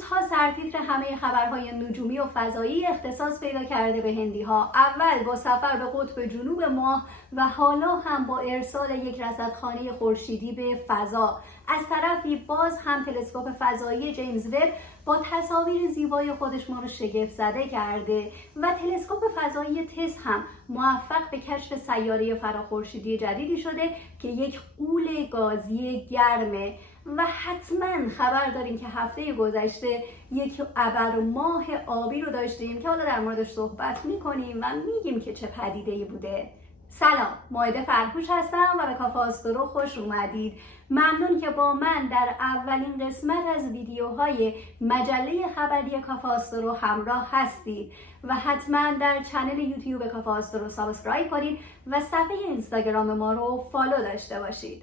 روزها سرتیتر همه خبرهای نجومی و فضایی اختصاص پیدا کرده به هندی‌ها. اول با سفر به قطب جنوب ماه و حالا هم با ارسال یک رصدخانه خورشیدی به فضا. از طرفی باز هم تلسکوپ فضایی جیمز وب با تصاویر زیبای خودش ما رو شگفت زده کرده و تلسکوپ فضایی تس هم موفق به کشف سیاره فراخورشیدی جدیدی شده که یک غول گازی گرمه. و حتما خبر داریم که هفته گذشته یک ابرماه آبی رو داشتیم که حالا در موردش صحبت میکنیم و میگیم که چه پدیده‌ای بوده. سلام، مائده فرهوش هستم و به کافه آسترو خوش اومدید. ممنون که با من در اولین قسمت از ویدیوهای مجله خبری کافه آسترو همراه هستید و حتما در چنل یوتیوب کافه آسترو سابسکرایب کنید و صفحه اینستاگرام ما رو فالو داشته باشید.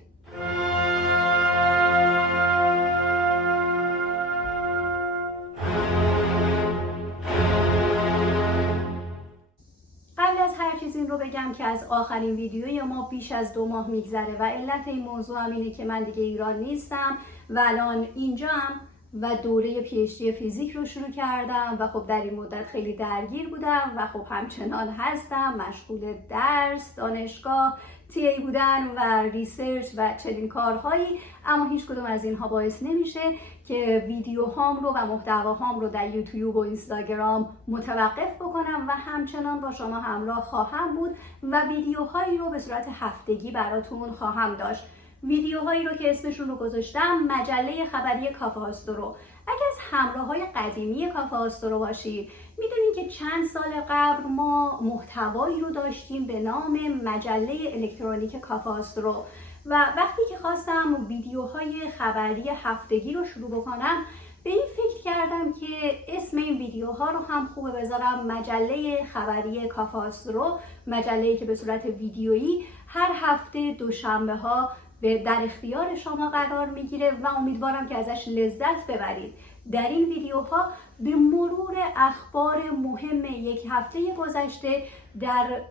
این رو بگم که از آخرین ویدیوی ما بیش از 2 ماه میگذره و علت این موضوع هم اینه که من دیگه ایران نیستم و الان اینجام و دوره پی‌اچ‌دی فیزیک رو شروع کردم و خب در این مدت خیلی درگیر بودم و خب همچنان هستم مشغول درس، دانشگاه، تی بودن و ریسرچ و چنین کارهایی، اما هیچ کدوم از اینها باعث نمیشه که ویدیوهام رو و محتواهام رو در یوتیوب و اینستاگرام متوقف بکنم و همچنان با شما همراه خواهم بود و ویدیوهایی رو به صورت هفتگی براتون خواهم داشت. ویدیوهایی رو که اسمشون رو گذاشتم مجله خبری کافه آسترو. اگه از همراه‌های قدیمی کافه آسترو باشید میدونید که چند سال قبل ما محتوایی رو داشتیم به نام مجله الکترونیک کافه آسترو و وقتی که خواستم ویدیوهای خبری هفتگی رو شروع بکنم به این فکر کردم که اسم این ویدیوها رو هم خوبه بذارم مجله خبری کافه آسترو، مجله‌ای که به صورت ویدیویی هر هفته دوشنبه ها در اختیار شما قرار میگیره و امیدوارم که ازش لذت ببرید. در این ویدیوها به مرور اخبار مهم یک هفته گذشته در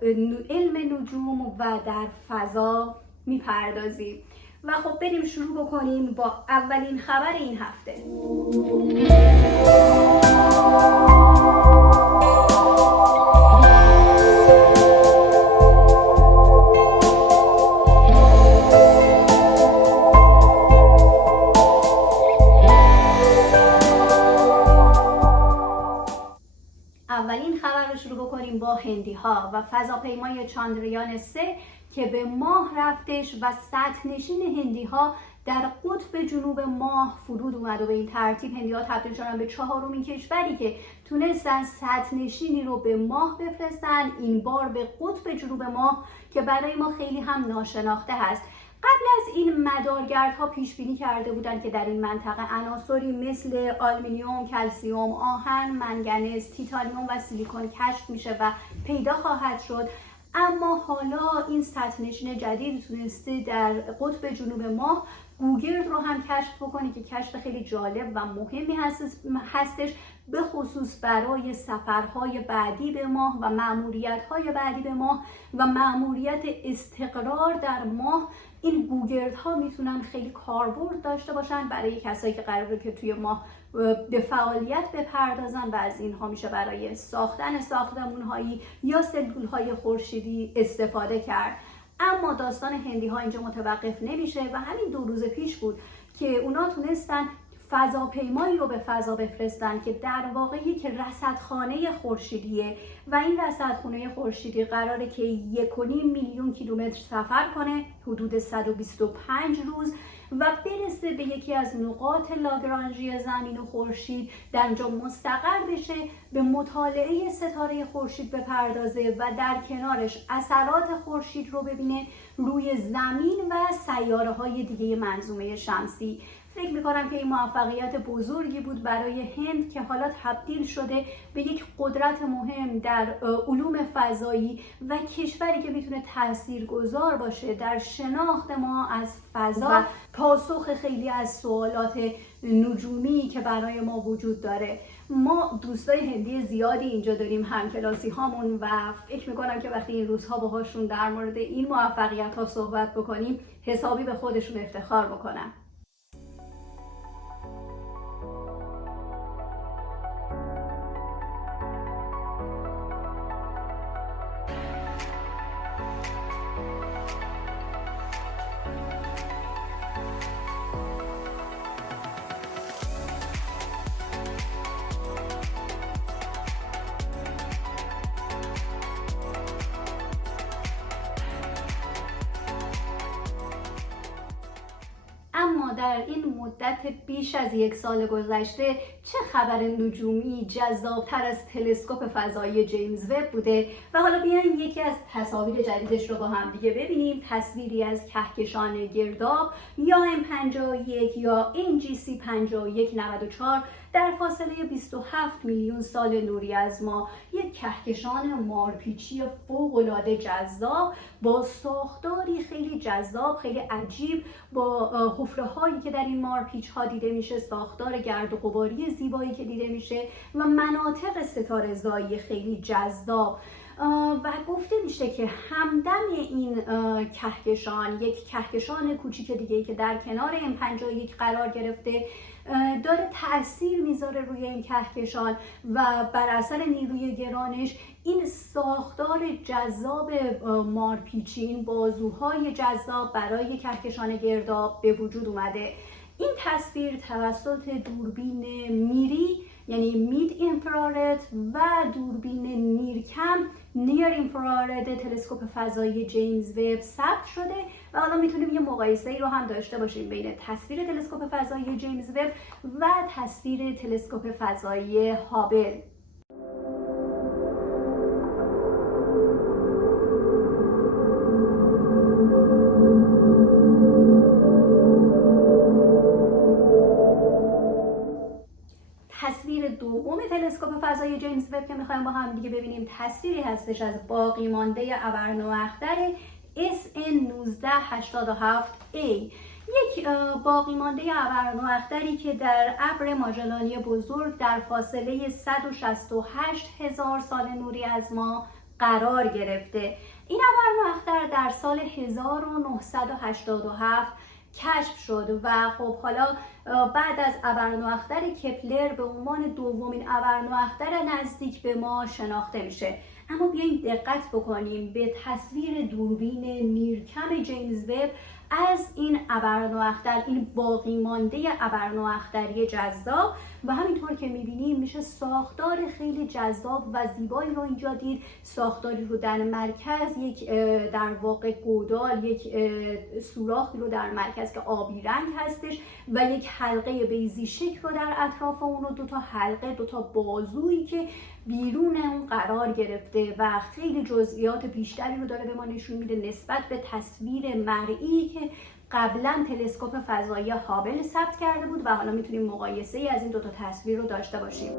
علم نجوم و در فضا میپردازیم و خب بریم شروع بکنیم با اولین خبر این هفته. اولین خبر رو شروع بکنیم با هندی‌ها و فضاپیمای چاندریان 3 که به ماه رفتش و سطح نشین هندی‌ها در قطب جنوب ماه فرود اومد و به این ترتیب هندی‌ها تبدیل شدن به 4مین کشوری که تونستن سطح نشینی رو به ماه بفرستن، این بار به قطب جنوب ماه که برای ما خیلی هم ناشناخته هست. قبل از این مدارگردها پیش بینی کرده بودند که در این منطقه عناصری مثل آلومینیوم، کلسیم، آهن، منگنز، تیتانیوم و سیلیکون کشف میشه و پیدا خواهد شد. اما حالا این سطح نشین جدید تونسته در قطب جنوب ماه گوگرد رو هم کشف بکنه که کشف خیلی جالب و مهمی هستش، به خصوص برای سفرهای بعدی به ماه و مأموریت‌های بعدی به ماه و مأموریت استقرار در ماه. این گوگردها میتونن خیلی کاربرد داشته باشن برای کسایی که قراره که توی ماه به فعالیت بپردازن و از اینها میشه برای ساختن ساختمان‌هایی یا سلول‌های خورشیدی استفاده کرد. اما داستان هندی‌ها اینجا متوقف نمیشه و همین 2 روز پیش بود که اونا تونستن فضاپیمایی رو به فضا بفرستن که در واقع یک رصدخانه خورشیدیه و این رصدخانه خورشیدی قراره که 1.5 میلیون کیلومتر سفر کنه، حدود 125 روز و برسه به یکی از نقاط لاگرانژی زمین و خورشید، در اونجا مستقر بشه، به مطالعه ستاره خورشید بپردازه و در کنارش اثرات خورشید رو ببینه روی زمین و سیاره‌های دیگه منظومه شمسی. فکر میکنم که این موفقیت بزرگی بود برای هند که حالا تبدیل شده به یک قدرت مهم در علوم فضایی و کشوری که میتونه تاثیرگذار باشه در شناخت ما از فضا و پاسخ خیلی از سوالات نجومی که برای ما وجود داره. ما دوستای هندی زیادی اینجا داریم، همکلاسی هامون، و فکر میکنم که وقتی این روزها باهاشون در مورد این موفقیت ها صحبت بکنیم حسابی به خودشون افتخار بکنن. در این مدت بیش از 1 سال گذشته چه خبر نجومی جذابتر از تلسکوپ فضایی جیمز وب بوده و حالا بیاین یکی از تصاویر جدیدش رو با هم دیگه ببینیم. تصویری از کهکشان گرداب یا M51 یا NGC 5194 در فاصله 27 میلیون سال نوری از ما، یک کهکشان مارپیچی فوق‌العاده جذاب با ساختاری خیلی جذاب، خیلی عجیب، با حفره‌هایی که در این مارپیچ‌ها دیده میشه، ساختار گرد و غباری زیبایی که دیده میشه و مناطق ستاره‌زایی خیلی جذاب. و گفته میشه که همدم این کهکشان، یک کهکشان کوچیک دیگه‌ای که در کنار M51 قرار گرفته، داره تأثیر میذاره روی این کهکشان و بر اثر نیروی گرانش این ساختار جذاب مارپیچی، این بازوهای جذاب برای کهکشان گرداب به وجود اومده. این تصویر توسط دوربین میری یعنی مید اینفرارد و دوربین نیرکم نیر اینفرارد تلسکوپ فضایی جیمز وب ثبت شده و حالا میتونیم یه مقایسه‌ای رو هم داشته باشیم بین تصویر تلسکوپ فضایی جیمز وب و تصویر تلسکوپ فضایی هابل. تصویر دوم تلسکوپ فضایی جیمز وب که میخوایم با هم دیگه ببینیم تصویری هستش از باقی مانده ابرنواختر SN1987A، یک باقی مانده ابرنواختری که در ابر ماجلانی بزرگ در فاصله 168,000 سال نوری از ما قرار گرفته. این ابرنواختر در سال 1987 کشف شد و خب حالا بعد از ابرنواختر کپلر به عنوان دومین ابرنواختر نزدیک به ما شناخته میشه. اما بیایید دقت بکنیم به تصویر دوربین نیرکم جیمز وب از این ابرنواختر، این باقی مانده ابرنواختری جذاب و همینطور که میبینیم میشه ساختار خیلی جذاب و زیبایی رو اینجا دید. ساختاری رو در مرکز، یک در واقع گودال، یک سوراخی رو در مرکز که آبی رنگ هستش و یک حلقه بیضی شکل رو در اطراف اون و دوتا حلقه، دوتا بازویی که بیرون اون قرار گرفته و خیلی جزئیات بیشتری رو داره به ما نشون میده نسبت به تصویر مرئی که قبلا تلسکوپ فضایی هابل ثبت کرده بود و حالا میتونیم مقایسه ای از این دوتا تصویر رو داشته باشیم.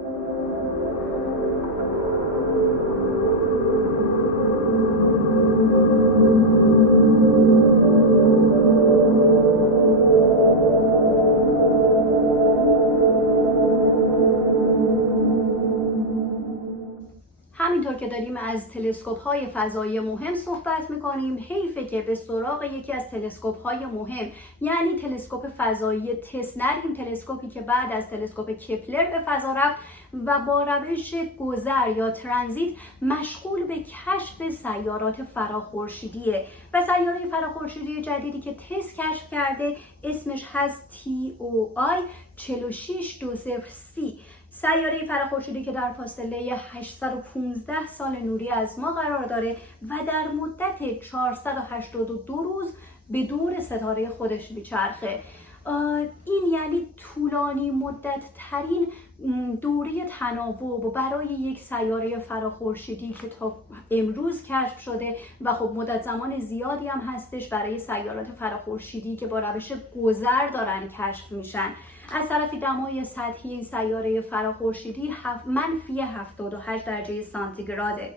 همینطور که داریم از تلسکوپ‌های فضایی مهم صحبت می‌کنیم، حیفه که به سراغ یکی از تلسکوپ‌های مهم یعنی تلسکوپ فضایی تس نریم، تلسکوپی که بعد از تلسکوپ کپلر به فضا رفت و با روش گذر یا ترانزیت مشغول به کشف سیارات فراخورشیدیه و سیاره فراخورشیدی جدیدی که تس کشف کرده اسمش هست TOI 4620C، سیاره فراخورشیدی که در فاصله 815 سال نوری از ما قرار داره و در مدت 482 روز به دور ستاره خودش میچرخه. این یعنی طولانی مدت ترین دوره تناوب برای یک سیاره فراخورشیدی که تا امروز کشف شده و خب مدت زمان زیادی هم هستش برای سیارات فراخورشیدی که با روش گذر دارن کشف میشن. از طرفی دمای سطحی این سیاره فراخورشیدی منفی 78 درجه سانتیگراده.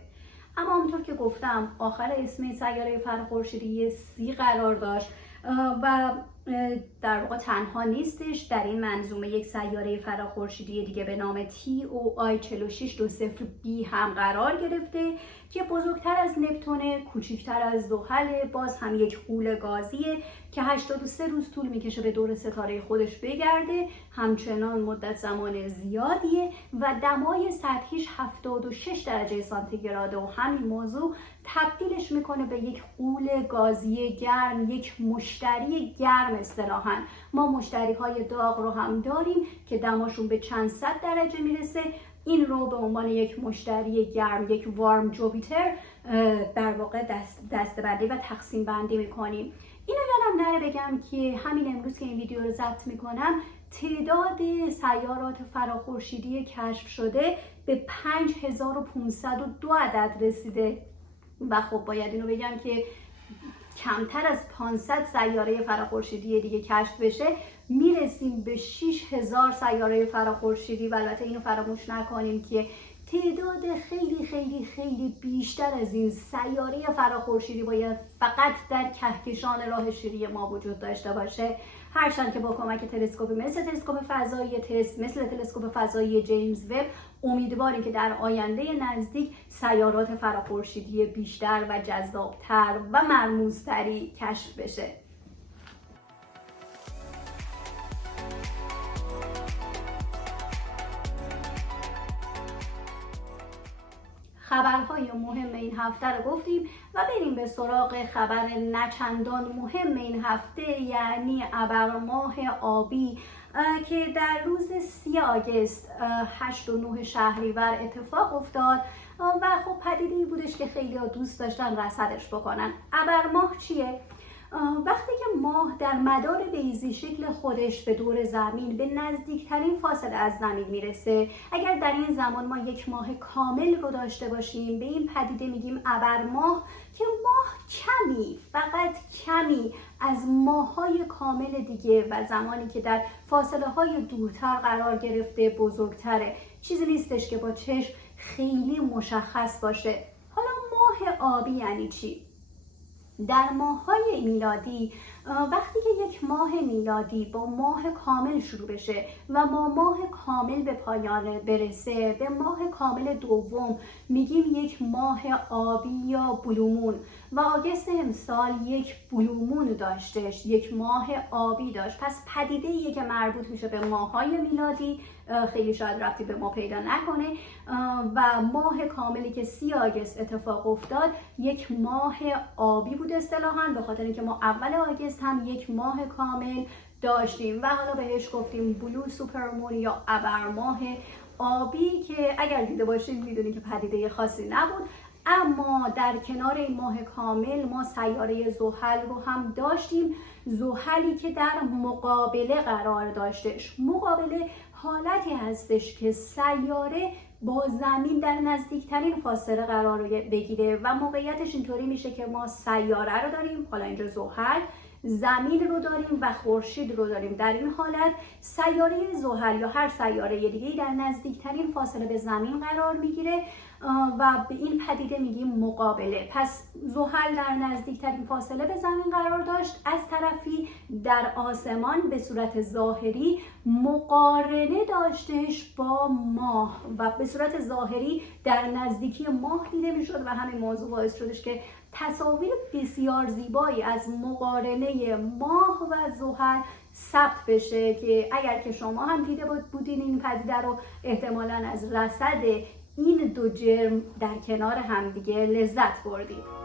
اما همونطور که گفتم آخر اسم این سیاره فراخورشیدی C قرار داشت و در واقع تنها نیستش. در این منظومه یک سیاره فراخورشیدی دیگه به نام TOI 4620B هم قرار گرفته که بزرگتر از نپتونه، کوچکتر از زحل، باز هم یک غول گازیه که 83 روز طول میکشه به دور ستاره خودش بگرده، همچنان مدت زمان زیادیه و دمای سطحیش 76 درجه سانتیگراده و همین موضوع تبدیلش میکنه به یک غول گازی گرم، یک مشتری گرم اصطلاحاً. ما مشتری های داغ رو هم داریم که دماشون به چند صد درجه میرسه. این رو به عنوان یک مشتری گرم، یک وارم جوپیتر در واقع دسته‌بندی و تقسیم بندی میکنیم. اینو یادم نره بگم که همین امروز که این ویدیو رو ضبط میکنم تعداد سیارات فراخورشیدی کشف شده به 5502 عدد رسیده و خب باید اینو بگم که کمتر از 500 سیاره فراخورشیدی دیگه کشف بشه میرسیم به 6000 سیاره فراخورشیدی و البته اینو فراموش نکنیم که تعداد خیلی خیلی خیلی بیشتر از این سیاره فراخورشیدی باید فقط در کهکشان راه شیری ما وجود داشته باشه، هرچند که با کمک تلسکوپی مثل تلسکوپ فضایی مثل تلسکوپ فضایی جیمز وب امیدواریم که در آینده نزدیک سیارات فراخورشیدی بیشتر و جذابتر و مرموزتری کشف بشه. خبرهای مهم این هفته رو گفتیم و بریم به سراغ خبر نچندان مهم این هفته، یعنی ابرماه آبی که در روز 30 آگوست 8 و 9 شهریور اتفاق افتاد و خب پدیده‌ای بودش که خیلی ها دوست داشتن رصدش بکنن. ابرماه چیه؟ وقتی که ماه در مدار بیضی شکل خودش به دور زمین به نزدیکترین فاصله از زمین میرسه، اگر در این زمان ما یک ماه کامل رو داشته باشیم به این پدیده میگیم ابرماه، که ماه کمی، فقط کمی از ماه‌های کامل دیگه و زمانی که در فاصله های دورتر قرار گرفته بزرگتره، چیزی نیستش که با چشم خیلی مشخص باشه. حالا ماه آبی یعنی چی؟ در ماه‌های میلادی وقتی که یک ماه میلادی با ماه کامل شروع بشه و با ماه کامل به پایان برسه، به ماه کامل دوم میگیم یک ماه آبی یا بلومون و آگوست امسال یک بلومون داشتش، یک ماه آبی داشت. پس پدیده‌ایه که مربوط میشه به ماه‌های میلادی، خیلی شاید ربطی به ما پیدا نکنه و ماه کاملی که 30 آگوست اتفاق افتاد یک ماه آبی بود اصطلاحاً، به خاطر اینکه ما اول آگوست هم یک ماه کامل داشتیم و حالا بهش گفتیم بلو سوپرمون یا ابرماه آبی که اگر دیده باشید میدونید که پدیده خاصی نبود. اما در کنار این ماه کامل ما سیاره زحل رو هم داشتیم، زحلی که در مقابله قرار داشتش. مقابله حالتی هستش که سیاره با زمین در نزدیکترین فاصله قرار بگیره و موقعیتش اینطوری میشه که ما سیاره رو داریم، حالا اینجا زحل، زمین رو داریم و خورشید رو داریم. در این حالت سیاره زحل یا هر سیاره دیگه‌ای در نزدیکترین فاصله به زمین قرار میگیره و به این پدیده میگیم مقابله. پس زحل در نزدیکترین فاصله به زمین قرار داشت، از طرفی در آسمان به صورت ظاهری مقارنه داشتش با ماه و به صورت ظاهری در نزدیکی ماه دیده میشد و همین موضوع باعث شدش که تصاویر بسیار زیبایی از مقارنه ماه و زحل ثبت بشه که اگر که شما هم دیده بودین این پدیده رو احتمالاً از رصد این دو جرم در کنار همدیگه لذت بردید.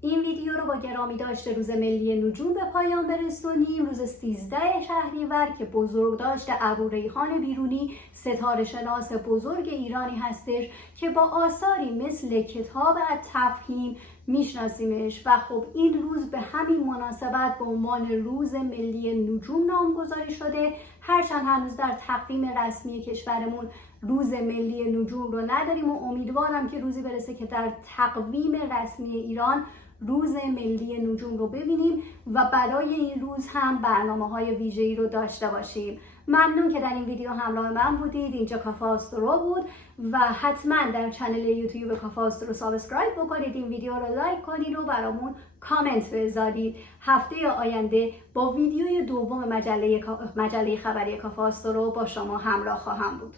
این ویدیو رو با گرامی داشته روز ملی نجوم به پایان برسونیم. روز 13 شهریور که بزرگداشت ابوریحان بیرونی، ستاره شناس بزرگ ایرانی هستش که با آثاری مثل کتاب التفهیم میشناسیمش و خب این روز به همین مناسبت به عنوان روز ملی نجوم نامگذاری شده، هرچند هنوز در تقویم رسمی کشورمون روز ملی نجوم رو نداریم و امیدوارم که روزی برسه که در تقویم رسمی ایران روز ملی نجوم رو ببینیم و برای این روز هم برنامه‌های ویژه‌ای رو داشته باشیم. ممنون که در این ویدیو همراه من بودید. اینجا کافه آسترو بود و حتما در کانال یوتیوب کافه آسترو سابسکرایب بکنید، این ویدیو رو لایک کنید و برامون کامنت بذارید. هفته آینده با ویدیوی دوم مجله خبری کافه آسترو با شما همراه خواهم بود.